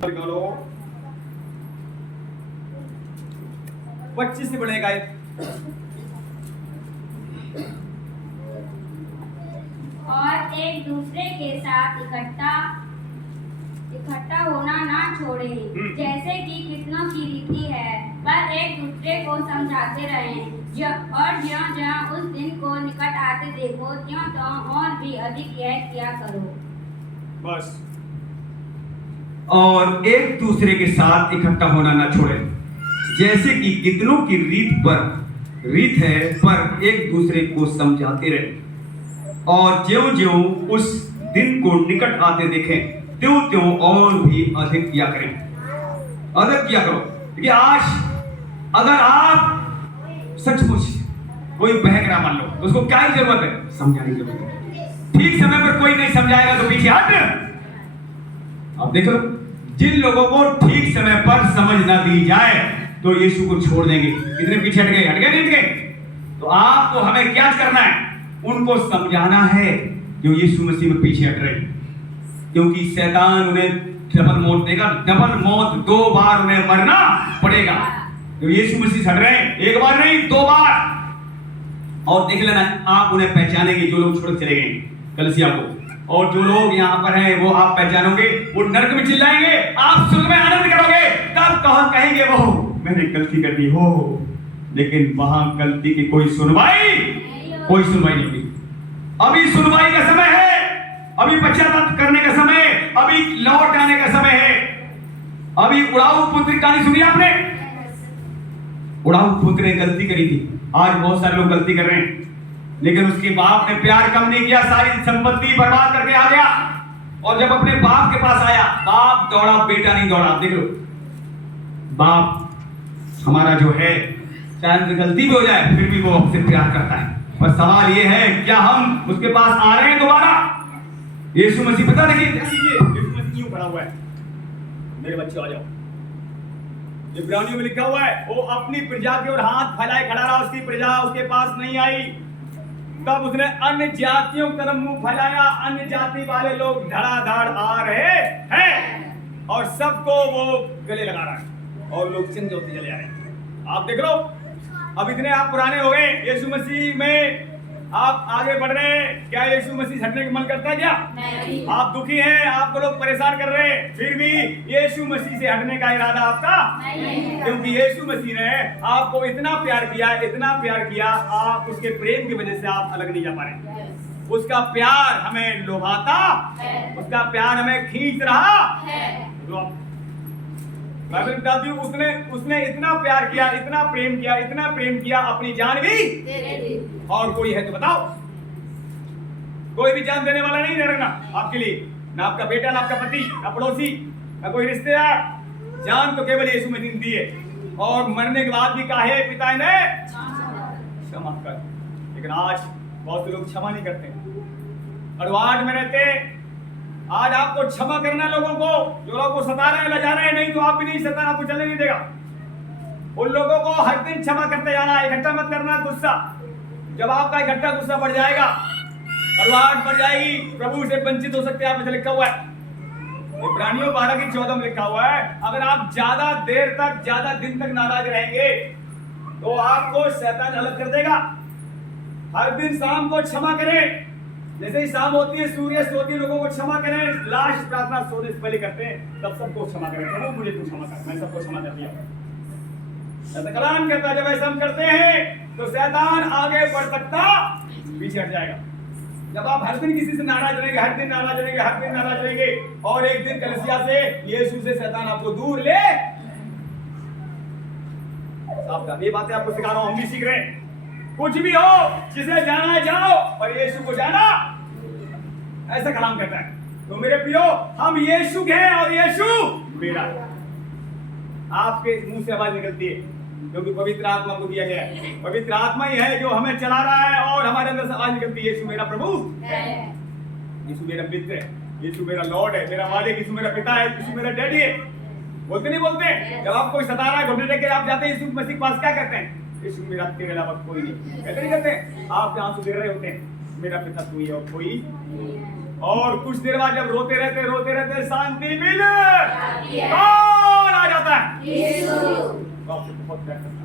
निकालो 25 से बढ़ेगा और एक दूसरे के साथ इकट्ठा होना ना छोड़े, जैसे कि कितनों की रीति है, पर एक दूसरे को समझाते रहें, और ज्यों-ज्यों उस दिन को निकट आते देखो, त्यों-त्यों और भी अधिक यह किया करो। बस। और एक दूसरे के साथ इकट्ठा होना ना छोड़े, जैसे कि कितनों की रीत है, पर एक दूसरे को समझाते रहे, और ज्यों-ज्यों उस दिन को निकट आते देखें, त्यों-त्यों और भी अधिक किया करें। अधिक किया करो। क्योंकि आज अगर आप सचमुच कोई बहक रहा मान लो, तो उसको क्या ही जरूरत है? समझाने की जरूरत है। ठीक समय पर कोई नहीं समझाएगा तो पीछे हट। अब देखो, जिन लोगों को ठीक समय पर समझ ना दी जाए तो यीशु को छोड़ देंगे। कितने पीछे हट गए? नहीं हट गए? तो आपको हमें क्या करना है? उनको समझाना है जो यीशु मसीह में पीछे हट रहे, क्योंकि शैतान उन्हें डबल मौत देगा। डबल मौत 2 बार उन्हें मरना पड़ेगा। जो यीशु मसीह से हट रहे हैं, 1 बार नहीं 2 बार। और देख लेना, आप उन्हें पहचानेंगे जो लोग छोड़ चले गए कलीसिया को, और जो लोग यहाँ पर हैं वो आप पहचानोगे। वो नरक में चिल्लाएंगे, आप स्वर्ग में आनंद करोगे। तब कहेंगे वो मैंने गलती कर दी हो, लेकिन वहां गलती की कोई सुनवाई नहीं हुई। अभी सुनवाई का समय है, अभी पश्चाताप करने का समय, अभी लौट आने का समय है। अभी उड़ाऊ पुत्र की कहानी सुनी आपने? उड़ाऊ पुत्र ने गलती करी थी। आज बहुत सारे लोग गलती कर रहे हैं, लेकिन उसके बाप ने प्यार कम नहीं किया, सारी संपत्ति बर्बाद करके आ गया। और जब अपने बाप के पास आया, बाप दौड़ा, बेटा नहीं दौड़ा। देख लो, बाप हमारा जो है, चाहे गलती भी हो जाए फिर भी वो हमसे प्यार करता है। पर सवाल ये है, क्या हम उसके पास आ रहे हैं दोबारा? यीशु मसीह, पता देखिए, यीशु मसीह क्यों खड़ा हुआ है? मेरे बच्चे आ जाओ। इब्रानियों में लिखा हुआ है, वो अपनी प्रजा की ओर हाथ फैलाए खड़ा रहा, उसकी प्रजा उसके पास नहीं आई। तब उसने अन्य जातियों की तरफ मुंह फैलाया। अन्य जाति वाले लोग धड़ाधड़ आ रहे हैं और सबको वो गले लगा रहा है, और लोग चिन्ह होते चले जा रहे हैं। आप देख लो, अब इतने आप पुराने हो गए, यीशु मसीह में आप आगे बढ़ रहे हैं। क्या यीशु मसीह हटने का मन करता है क्या? नहीं। आप दुखी हैं, आपको लोग परेशान कर रहे हैं, फिर भी यीशु मसीह से हटने का इरादा आपका नहीं, क्योंकि यीशु मसीह ने आपको इतना प्यार किया, आप उसके प्रेम की वजह से आप अलग नहीं जा पा रहे। उसका प्यार हमें लुभाता, उसका प्यार हमें खींच रहा है। बाइबल बताती है, उसने इतना प्यार किया, इतना प्रेम किया, अपनी जान भी दे दी। और कोई है तो बताओ? कोई भी जान देने वाला नहीं रहेगा आपके लिए, ना आपका बेटा, ना आपका पति, ना पड़ोसी, ना कोई रिश्तेदार। जान तो केवल यीशु मसीह ने दी है, और मरने के बाद भी कहे पिता ने क्षमा कर। लेकिन आज बहुत से लोग क्षमा नहीं करते, अड़वाहट में रहते। आज आपको क्षमा करना है लोगों को, जो लोगों को सता रहे हैं, ले जा रहे हैं, नहीं तो आप भी नहीं, शैतान आपको चलने नहीं देगा। उन लोगों को हर दिन क्षमा करते जाना, इकट्ठा मत करना गुस्सा। जब आपका इकट्ठा गुस्सा बढ़ जाएगा, बर्बाद बढ़ जाएगी, प्रभु से वंचित हो सकते हैं। आप लिखा हुआ है इब्रानियों 12:14 में लिखा हुआ है, अगर आप ज्यादा देर तक, ज्यादा दिन तक नाराज रहेंगे तो आपको शैतान अलग कर देगा। हर दिन शाम को क्षमा करें, जैसे ही शाम होती है, सूर्यास्त होती है, लोगों को क्षमा करें। लास्ट प्रार्थना सोने से पहले करते हैं, तब सबको क्षमा करें। प्रभु मुझे तू क्षमा कर, मैं सबको क्षमा कर दिया। ऐसा कलाम कहता है, जब ऐसा हम करते हैं तो शैतान आगे बढ़ सकता, पीछे हट जाएगा। जब आप हर दिन किसी से नाराज रहेंगे, हर दिन नाराज रहेंगे, और एक दिन कलीसिया से, यीशु से शैतान आपको दूर ले। ये बातें आपको सिखा रहा हूं, हम भी सीख रहे हैं। कुछ भी हो, जिसे जाना है जाओ, और यीशु को जाना, ऐसा कलाम कहता है। तो मेरे प्रियो, हम यीशु के हैं और यीशु मेरा। आपके मुंह से आवाज निकलती है क्योंकि पवित्र आत्मा को दिया गया है। पवित्र आत्मा ही है जो हमें चला रहा है, और हमारे अंदर से आवाज निकलती है, यीशु मेरा प्रभु है, यीशु मेरा मित्र है, यीशु मेरा लॉर्ड है, मेरा मालिक, यीशु मेरा पिता है, यीशु मेरा डैडी है। बोलते नहीं बोलते? जब आप कोई सता रहा है, घुटने लेके आप जाते हैं यीशु मसीह के पास, क्या कहते हैं? यीशु मेरा तेरे अलावा कोई नहीं। कहते नहीं कहते? आप आंसू दे रहे होते हैं, मेरा पिता तू ही है और कोई। और कुछ देर बाद जब रोते रहते शांति मिले, आती है। कौन आ जाता है? यीशु। बाप रे, बहुत प्यार करता है।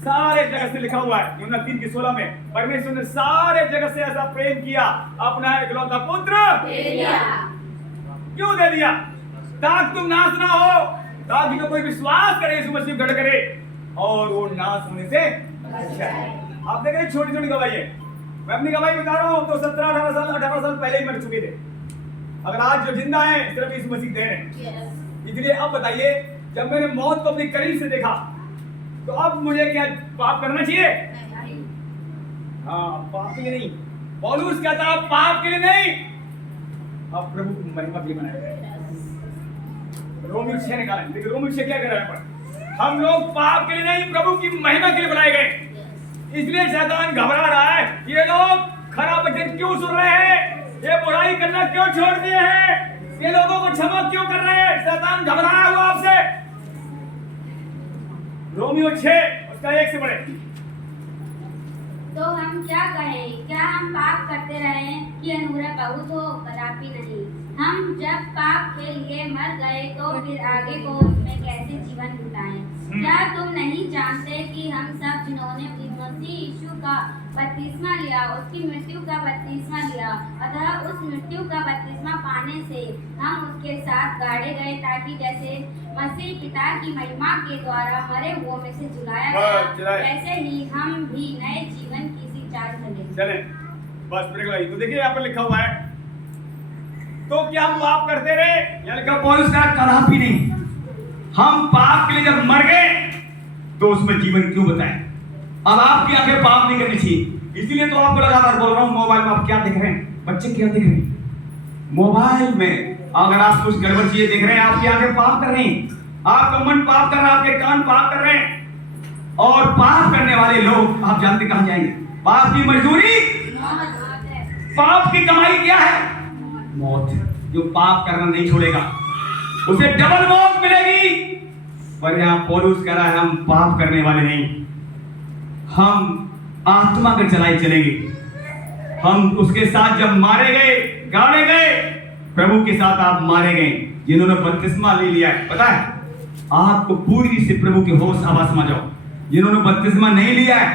सारे जगत से लिखा हुआ है यूहन्ना 3:16 में, परमेश्वर ने सारे जगत से ऐसा प्रेम किया, अपना इकलौता पुत्र दे दिया। क्यों दे दिया? ताकि तुम नाश ना हो, ताकि तो कोई विश्वास करे, यीशु मसीह गढ़ करे और वो नाश होने से बच जाए। आप देख रहे छोटी छोटी गवाही है, मैं अपनी गवाही बता रहा हूँ, तो 17-18 साल पहले ही मर चुके थे। अगर आज जो जिंदा है सिर्फ यीशु मसीह दे रहे हैं। इसलिए अब बताइए, जब मैंने मौत को अपनी करीब से देखा तो अब मुझे क्या पाप करना चाहिए? हाँ, पाप के लिए नहीं। पौलुस कहता है पाप के लिए नहीं, अब प्रभु की महिमा के लिए बनाया गया। रोमियो 6 निकाला, देखिए रोमियो 6 क्या कह रहा है पर हम लोग पाप के लिए नहीं, प्रभु की महिमा के लिए बनाए गए। इसलिए शैतान घबरा रहा है, ये लोग खराब वचन क्यों सुन रहे हैं, ये बुराई करना क्यों छोड़ दिए हैं, ये लोगों को क्षमा क्यों कर रहे हैं? शैतान घबराया हुआ आपसे। रोमियो 6 उसका 1 से पढ़े। तो हम क्या कहें? क्या हम पाप करते रहें कि अनुग्रह बहुत हो? कदापि नहीं। हम जब पाप के लिए मर गए तो फिर आगे को उसमें कैसे जीवन बिताएं? क्या तुम नहीं जानते कि हम सब जिन्होंने मसीह यीशु का बपतिस्मा लिया, उसकी मृत्यु का बपतिस्मा लिया, अतः उस मृत्यु का बपतिस्मा पाने से हम उसके साथ गाड़े गए, ताकि जैसे मसीह पिता की महिमा के द्वारा मरे हुओं में से जुलाया गया, वैसे ही हम भी नए जीवन की सी चाल चले। बस ब्रेक लगी। तो देखिए यहाँ पर लिखा हुआ है, तो क्या हम पाप करते रहे? यहाँ लिखा पौलुस का कदापि नहीं। हम पाप के लिए जब मर गए तो उसमें जीवन क्यों बताएं? अब आपकी आंखें पाप नहीं करनी चाहिए, इसीलिए तो आपको लगातार बोल रहा हूं, मोबाइल में आप क्या देख रहे हैं, बच्चे क्या देख रहे हैं मोबाइल में। अगर आप कुछ गड़बड़ चीजें देख रहे हैं, आपकी आंखें पाप कर रही हैं, आपका मन पाप कर रहा है, आपके कान पाप कर रहे हैं। और पाप करने वाले लोग आप जानते कहां जाएंगे? पाप की मजदूरी, पाप की कमाई क्या है? मौत। जो पाप करना नहीं छोड़ेगा उसे डबल मौत मिलेगी। पर यहाँ पौलुस कह रहा है हम पाप करने वाले नहीं, हम आत्मा के चलाए चलेंगे। हम उसके साथ जब मारे गए, गाड़े गए, प्रभु के साथ आप मारे गए। जिन्होंने बपतिस्मा ले लिया है, पता है आपको पूरी से प्रभु के होश आवाज समझ आओ। जिन्होंने बपतिस्मा नहीं लिया है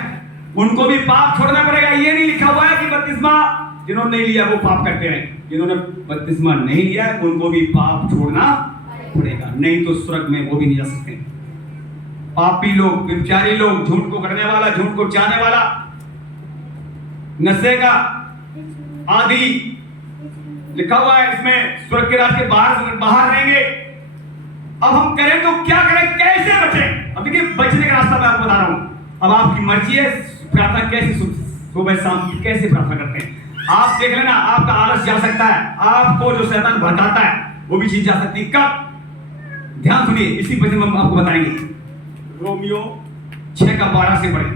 उनको भी पाप छोड़ना पड़ेगा। ये नहीं लिखा हुआ है कि बपतिस्मा जिन्होंने नहीं लिया वो पाप करते हैं। जिन्होंने बपतिस्मा नहीं लिया है उनको भी पाप छोड़ना पड़ेगा, नहीं तो स्वर्ग में वो भी नहीं जा सकते। पापी लोग, व्यभिचारी लोग, झूठ को करने वाला, झूठ को चाहने वाला, नशे का आदि, लिखा हुआ है इसमें स्वर्ग के राज के बाहर रहेंगे। अब हम करें तो क्या करें, कैसे बचें? अब देखिए बचने का रास्ता मैं आपको बता रहा हूं। अब आपकी मर्जी है प्रार्थना कैसे, सुबह शाम कैसे प्रार्थना करते हैं आप देख लेना। आपका आलस जा सकता है, आपको जो शैतान भटकाता है वो भी चीज जा सकती है। कब? ध्यान सुनिए, इसी वजह में हम आपको बताएंगे। रोमियो 6:12 से पढ़े।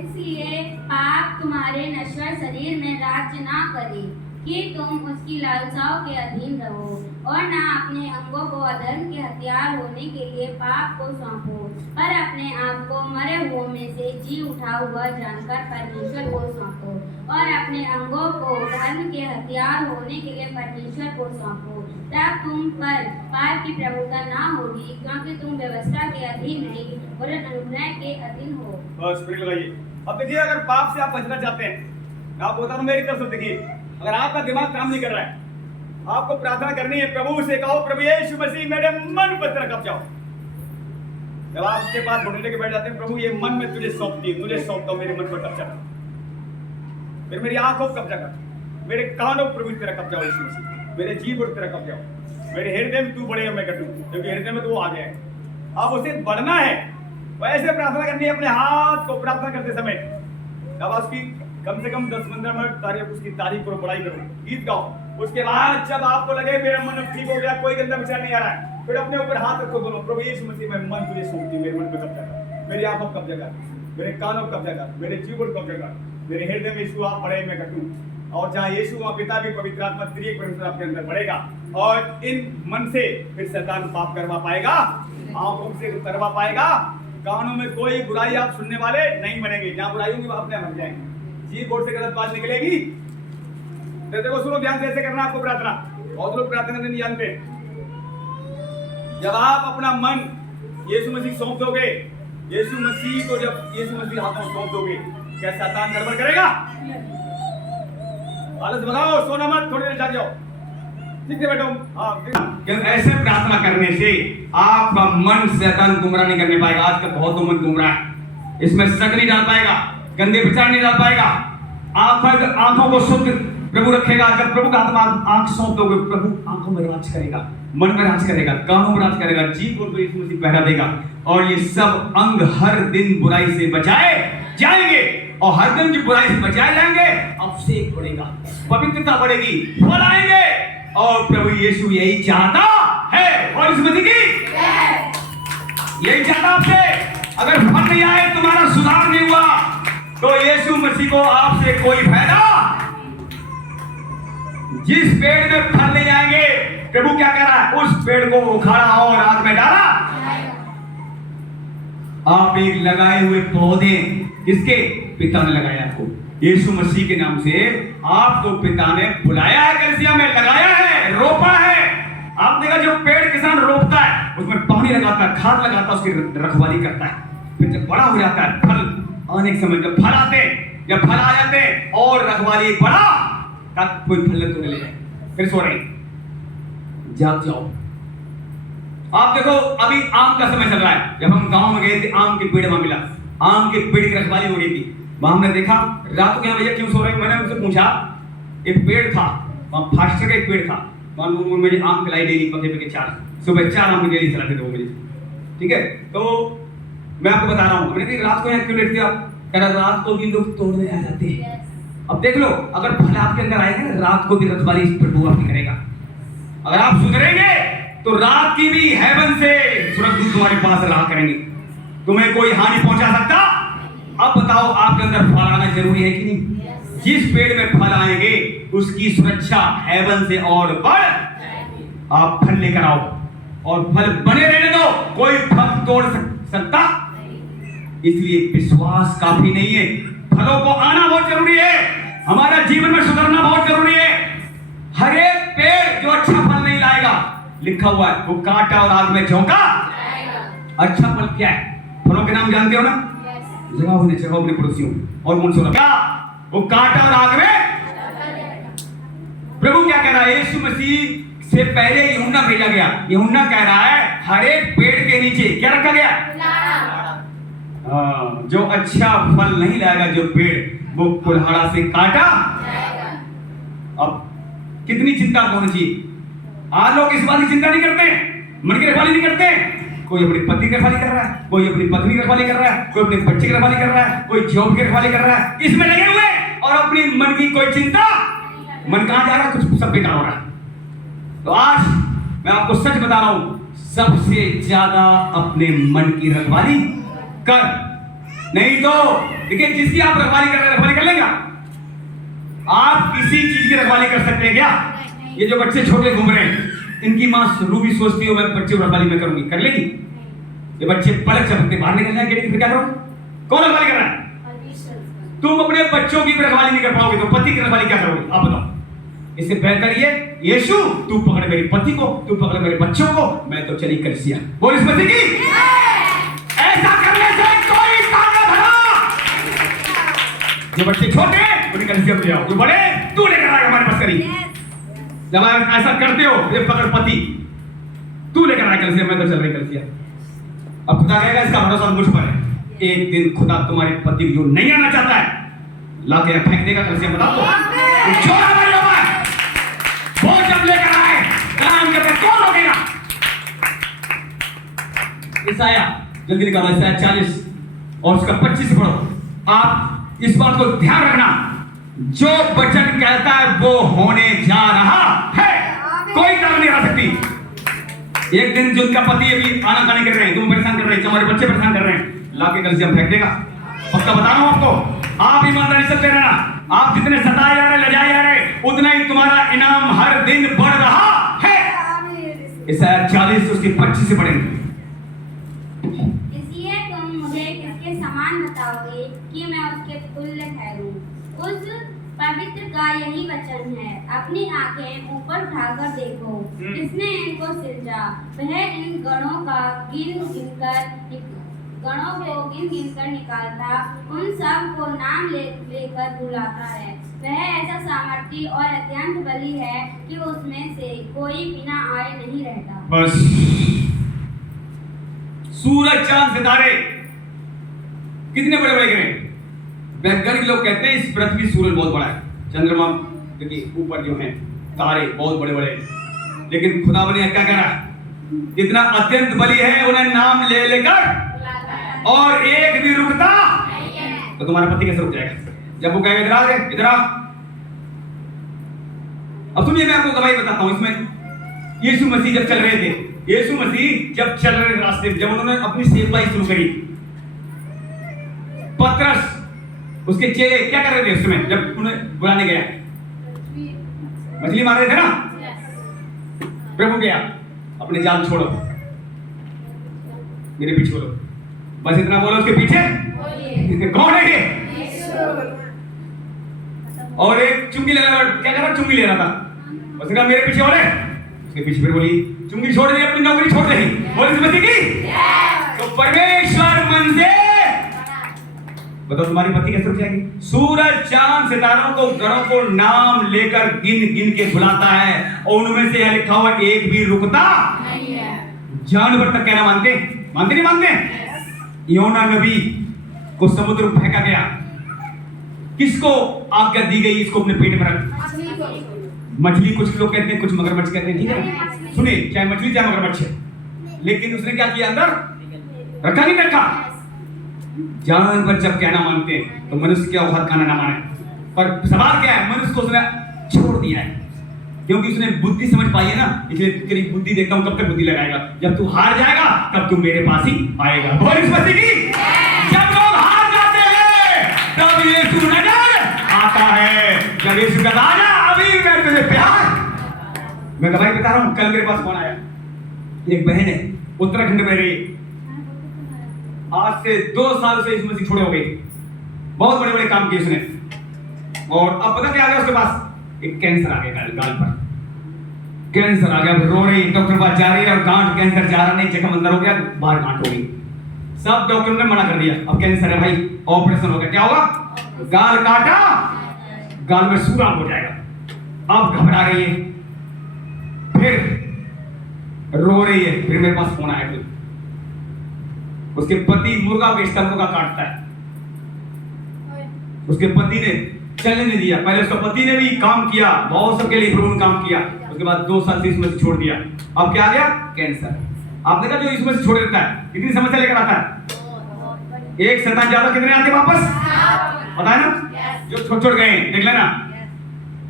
इसलिए पाप तुम्हारे नश्वर शरीर में राज्य ना करे कि तुम उसकी लालसाओं के अधीन रहो, और ना अपने अंगों को अधर्म के हथियार होने के लिए पाप को सौंपो, पर अपने आप को मरे हुओं में से जी उठा हुआ जानकर परमेश्वर को सौंपो, और अपने अंगों को धर्म के हथियार होने के लिए परमेश्वर को सौंपो। तब तुम पर पाप की प्रभुता ना होगी, क्योंकि तुम व्यवस्था के अधीन नहीं वरन अनुग्रह के अधीन हो। बस ब्रेक लगाइए। अब देखिए अगर पाप से आप बचना चाहते हैं, आप बता रहा हूं मेरी तरफ से देखिए, अगर आपका दिमाग काम नहीं कर रहा है, आपको प्रार्थना करनी है, प्रभु से कहो प्रभु यीशु मसीह मेरे मन पर तेरा कब्जा हो। जब आप उसके पास घुटने लेके बैठ जाते हैं, प्रभु ये मन में तुझे सौंपती हूं, तुझे सौंपता हूं, मेरे मन पर कब्जा कर, फिर मेरी आंखों पर कब्जा कर, मेरे कानों पर प्रभु तेरा कब्जा हो यीशु मसीह, मेरे जीभ पर तेरा कब्जा हो, मेरे हृदय में तू बढ़ेगा मैं कटूं, क्योंकि हृदय में तो वो आ गया है। अब उसे बढ़ना है, वैसे प्रार्थना करनी है अपने हाथ को प्रार्थना करते समय। अब उसकी कम से कम 10-15 मिनट उसकी तारीफ करो, बड़ाई करो, गीत गाओ। उसके बाद जब आपको लगे मेरा मन ठीक हो गया, कोई गंदा विचार नहीं आ रहा है, फिर अपने ऊपर हाथ रखो दोनों, प्रभु यीशु मसीह मैं मन तुझे सौंपती हूं, मेरे मन पे कब्जा कर, मेरी आंखों पर कब्जा कर, मेरे कानों पर कब्जा कर, मेरे जीव पर कब्जा कर, मेरे हृदय में यीशु आप बढ़े मैं कटूं। और जहाँ यीशु वहाँ पिता भी पवित्र आत्मा त्रिएक परमेश्वर आपके अंदर बढ़ेगा, और इन मन से फिर शैतान पाप करवा पाएगा, आंखों से करवा पाएगा, कानों में कोई बुराई आप सुनने वाले नहीं बनेंगे, जहाँ बुराई होगी वहां अपने मर जाएंगे। जी बोर्ड से गलत बात निकलेगी तो देखो सुनो ध्यान से, ऐसे करना आपको प्रार्थना। बहुत लोग प्रार्थना करने नहीं जानते। जब आप अपना मन यीशु मसीह सौंप दोगे, यीशु मसीह को जब यीशु मसीह हाथों में सौंप दोगे, क्या शैतान गड़बड़ करेगा? आलस भगाओ, सोना मत, थोड़ी देर जाग जाओ। ठीक है बेटो। हाँ, ऐसे प्रार्थना करने से आपका मन शैतान गुमराह नहीं करने पाएगा। आजकल बहुत मन गुमराह है, इसमें शक नहीं डाल पाएगा, गंदे विचार नहीं डाल पाएगा। आंखों को शुद्ध प्रभु रखेगा। जब प्रभु का आत्मा आंख सौंप दोगे, प्रभु आंखों में राज करेगा, मन में राज करेगा, कानों में राज करेगा, जीभ को यीशु मसीह पहरा देगा। और ये सब अंग हर दिन बुराई से बचाए जाएंगे, और हर दिन जो बुराई से बचाए जाएंगे, अभिषेक बढ़ेगा, पवित्रता बढ़ेगी, फल आएंगे। और प्रभु यीशु यही चाहता है। और यीशु मसीह की यही चाहता आपसे। अगर फल नहीं आए, तुम्हारा सुधार नहीं हुआ, तो यीशु मसीह को आपसे कोई फायदा। जिस पेड़ में फल नहीं आएंगे, प्रभु क्या कह रहा है? उस पेड़ को उखाड़ा और आग में डाला। आप एक लगाए हुए पौधे, किसके? पिता ने लगाया आपको, यीशु मसीह के नाम से आपको पिता ने बुलाया है, कलीसिया में लगाया है, रोपा है। आप देखा जो पेड़ किसान रोपता है, उसमें पानी लगाता है, खाद लगाता है, उसकी रखवाली करता है। फिर जब बड़ा हो जाता है, फल आने के समय जब फल आते हैं, जब फल आ जाते हैं और रखवाली बढ़ा, तब कोई फल तो नहीं ले, फिर सो रहे, जाग जाओ। आप देखो अभी आम का समय चल रहा है। जब हम गांव में गए थे, आम के पेड़ वहां मिला, आम के पेड़ की रखवाली हो रही थी। वहां हमने देखा रात को, क्या भैया क्यों सो रहे? मैंने उनसे पूछा, एक पेड़ था वहां, फास्टर का एक पेड़ था वहां, मुझे आम खिलाई डेली, पके पके 4 सुबह 4 आम डेली खिलाते थे वो मुझे। ठीक है, तो मैं आपको बता रहा हूँ, मैंने कहा रात को यहाँ क्यों लेटते आप? कह रहा रात को भी लोग तोड़ने आ जाते हैं। अब देख लो, अगर फल आपके अंदर आएगा ना, रात को भी रखवाली प्रभु आपकी करेगा। अगर आप सुधरेंगे तो रात की भी हेवन से सुरक्षित तुम्हारे पास रहा करेंगे, तुम्हें कोई हानि पहुंचा सकता। अब बताओ, आपके अंदर फल आना जरूरी है कि नहीं? जिस पेड़ में फल आएंगे उसकी सुरक्षा हेवन से और बढ़। आप फल लेकर आओ और फल बने रहने दो, कोई फल तोड़ सकता। इसलिए विश्वास काफी नहीं है, फलों को आना बहुत जरूरी है। हमारा जीवन में सुधरना बहुत जरूरी है। हर एक पेड़ जो अच्छा फल नहीं लाएगा, लिखा हुआ है वो काटा और आग में झोंका। अच्छा फल क्या है? फलों के नाम जानते हो ना? जगह अपने पड़ोसियों और मन सुना क्या? वो काटा और आग में। प्रभु क्या कह रहा है? यीशु मसीह से पहले यूहन्ना भेजा गया। यूहन्ना कह रहा है हर एक पेड़ के नीचे क्या रखा गया? जो अच्छा फल नहीं लाएगा जो पेड़, वो कुल्हाड़ा से काटा। अब कितनी चिंता होनी चाहिए। आज लोग इस बात की चिंता नहीं करते, मन की रखवाली नहीं करते। कोई अपनी पति की रखवाली कर रहा है, कोई अपनी पत्नी की रखवाली कर रहा है, कोई अपने बच्चे की रखवाली कर रहा है, कोई जॉब की रखवाली कर रहा है, इसमें लगे हुए और अपनी मन की कोई चिंता। मन कहां जा रहा है? कुछ सब बेकार हो रहा है। तो आज मैं आपको सच बता रहा हूं, सबसे ज्यादा अपने मन की रखवाली कर। नहीं तो देखिए, जिसकी आप रखवाली कर रहे हैं, रखवाली कर लेगा। आप किसी चीज की रखवाली कर सकते हैं क्या? ये जो बच्चे छोटे घूम रहे हैं, इनकी मां रूबी सोचती हो मैं बच्चे की रखवाली में करूंगी, कर लेगी? ये बच्चे पलक झपकते बाहर निकल जाएंगे, फिर क्या करोगे? कौन रखवाली कर रहा है? तुम अपने बच्चों की रखवाली नहीं कर पाओगे तो पति की रखवाली क्या करोगे? आप बताओ। इससे बेहतर ये, यीशु तू पकड़ मेरे पति को, तू पकड़ मेरे बच्चों को, मैं तो चली कलीसिया। बोल इस मसीह की। ऐसा करने से कोई ताकत है। जो बच्चे छोटे हैं उन्हें कलीसिया में ले आओ, जो बड़े तू लेकर आएगा हमारे पास करी। जब आप ऐसा करते हो, ये पकड़ पति, तू लेकर आए कलीसिया, मैं तो चल रही कलीसिया। अब खुदा कहेगा इसका भरोसा मुझ पर है। एक दिन खुदा तुम्हारे पति जो नहीं आना चाहता है लाके फेंक देगा कलीसिया। बता दो जो हमारे ऊपर वो जब लेकर आए काम करके कौन रोकेगा? ईसाया जल्दी निकालो, ईसाया 40 और उसका 25 पढ़ो। आप इस बात को ध्यान रखना, जो वचन कहता है वो होने जा रहा है, कोई ताकत नहीं आ सकती। एक दिन जिनका पति अभी आना खाने कर रहे हैं, तुम परेशान कर रहे हैं, तुम्हारे बच्चे परेशान कर रहे हैं, लाके कलीसिया में फेंक देगा। पक्का बता रहा हूं आपको। आप ईमानदारी से रहना, आप जितने सताए जा रहे, लजाए जा रहे, उतना ही तुम्हारा इनाम हर दिन बढ़ रहा है। ईसाया 40 उसके 25 से पढ़ेंगे। इसलिए तुम मुझे किसके समान बताओगे कि मैं उसके तुल्य ठहरूं? उस पवित्र का यही वचन है, अपनी आंखें ऊपर उठाकर देखो, किसने इनको सिरजा, वह इन गणों को गिन गिन कर निकालता, उन सब को नाम लेकर बुलाता है। वह ऐसा सामर्थी और अत्यंत बली है कि उसमें से कोई बिना आए नहीं रहता। बस सूरज चांद सितारे कितने बड़े बड़े गिरे। वैज्ञानिक लोग कहते हैं इस पृथ्वी सूरज बहुत बड़ा है, चंद्रमा देखिए ऊपर जो है तारे बहुत बड़े बड़े, लेकिन खुदा ने क्या कह रहा है, इतना अत्यंत बली है, उन्हें नाम ले लेकर और एक भी रुकता तो तुम्हारा पति कैसे रुक जाएगा जब वो कहेगा इधर आ। अब सुनिए, मैं आपको गवाही बताता हूं। इसमें यीशु मसीह जब चल रहे थे, यीशु मसीह जब चल रहे थे रास्ते में, जब उन्होंने अपनी सेवकाई शुरू करी, पतरस उसके चेले क्या कर रहे थे उस समय जब उन्हें बुलाने गया? मछली मार रहे थे ना। प्रभु गया, अपने जाल छोड़ो, मेरे पीछे बोलो, बस इतना बोलो उसके पीछे कौन है ये? और एक चुंगी ले रहा, क्या कर रहा? चुंगी ले रहा था। उसने कहा मेरे पीछे बोले, उसके पीछे फिर बोली चुंगी छोड़ दी, अपनी नौकरी छोड़ दी, बोली समझती की। तो परमेश्वर मन से बताओ तुम्हारी पति कैसे रुक जाएगी? सूरज चांद सितारों को ग्रहों को नाम लेकर गिन गिन के बुलाता है, और उनमें से यह लिखा हुआ एक भी रुकता नहीं है। जानवर तक कहना मानते नहीं मानते? योना नबी को समुद्र में फेंका गया, किसको आज्ञा दी गई इसको अपने पेट में रख? मछली, कुछ लोग कहते हैं, कुछ मगरमच्छ कहते हैं, ठीक है सुनिए, चाहे मछली चाहे मगरमच्छ है, लेकिन उसने क्या किया? अंदर रखा नहीं रखा। जानवर जब कहना मानते हैं तो मनुष्य क्या औकात खाना ना माने, पर सवाल क्या है, मनुष्य को उसने छोड़ दिया है क्योंकि उसने बुद्धि समझ पाई है ना, इसलिए तेरी बुद्धि देखता हूं कब तक बुद्धि लगाएगा, जब तू हार जाएगा तब तू मेरे पास ही आएगा। बोल इस मसीह की। जब लोग हार जाते हैं तब यीशु नजर आता है, जब यीशु कहता आजा अभी मैं तुझे प्यार। मैं गवाही बता रहा हूं, कल मेरे पास फोन आया, एक बहन है उत्तराखंड में रही, आज से 2 साल से यीशु मसीह छोड़े हो गए, बहुत बड़े बड़े काम किए उसने, और अब पता क्या आ गया उसके पास? एक कैंसर आ गया गाल पर, कैंसर आ गया, रो रही, डॉक्टर पास जा रही है और गांठ कैंसर जा रहा नहीं, जख्म अंदर हो गया, बाहर गांठ हो गई, सब डॉक्टर ने मना कर दिया, अब कैंसर है भाई, ऑपरेशन होगा। क्या होगा? गाल काटा, गाल में सूरा हो जाएगा। अब घबरा रही है, फिर रो रही है, फिर मेरे पास फोन आया, उसके पति मुर्गा बेचता, मुर्गा काटता है, उसके पति ने चलने नहीं दिया, पहले उसका पति ने भी काम किया, बहुत सबके लिए प्रभु ने काम किया, उसके बाद 2 साल से इसमें से छोड़ दिया, अब क्या आ गया? कैंसर। आपने कहा जो इसमें से छोड़ देता है कितनी समस्या लेकर आता है? एक शैतान ज्यादा कितने आते वापस? पता है ना, जो छोड़ गए देख लेना,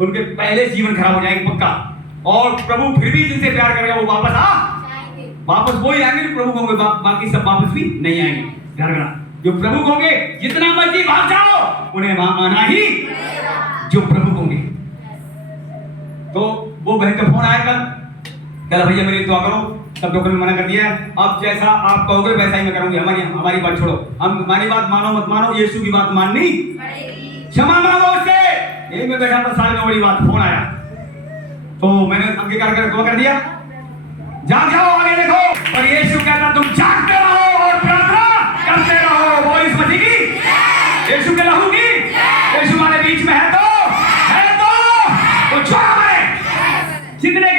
उनके पहले जीवन खराब हो जाएगा पक्का, और प्रभु फिर भी जिनसे प्यार करेगा वो वापस वही आएंगे जो प्रभु होंगे, बाकी सब वापस भी नहीं आएंगे। ध्यान रखना, जो प्रभु होंगे जितना मर्जी भाग जाओ उन्हें वहां आना ही जो प्रभु होंगे। तो वो बहन का फोन आया कल भैया मेरी दुआ करो, सब डॉक्टर ने मना कर दिया है, अब जैसा आप कहोगे वैसा ही मैं करूंगी, हमारी बात छोड़ो, हम हमारी बात मानो मत मानो, यीशु की बात माननी पड़ेगी, क्षमा मांगो उससे। यही मैं बैठा था, साल में बड़ी बात, फोन आया तो मैंने अंगीकार कर दुआ कर दिया, जाग जाओ आगे देखो, और यीशु कहता तुम जागते रहो और प्रार्थना करते रहो। बोल इस मसीह की, यीशु के लहू की, यीशु हमारे बीच में है तो छोड़ हमारे जितने